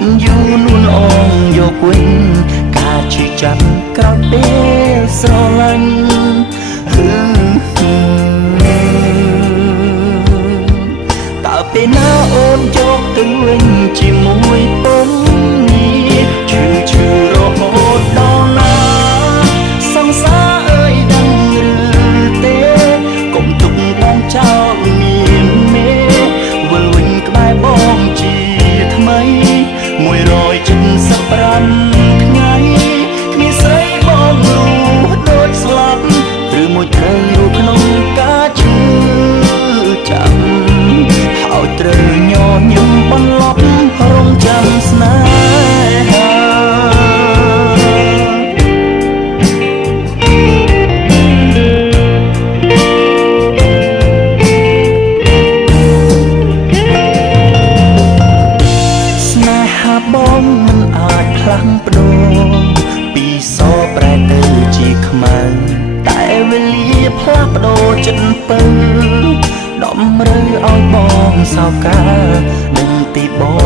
មិនយូរនួនអងយកវិញការជឿចាប់ក្រោយពេលស្រឡាញ់តើពេលណាអូនយកទៅវិញជាមួយពុំនេះឈឺរហូតដល់ណាសង្សារអើយដឹងឬទេកុំទុកបងចោលមានមេវិលវិញក្បែរបងជាថ្មី175ថ្ងៃគ្មានស្រីបងលូដូចស្លាប់ឬមួយត្រូវរូបក្នុងការជឿចាំហើយត្រូវញញឹមបន្លប់រងចាំស្នេហាបងមិនអាចផ្លាស់ប្ដូរពីសប្រែទៅជាខ្មៅតែវេលាផ្លាស់ប្ដូរចិត្តពើដំរើឲ្យបងសោកានឹងទីបង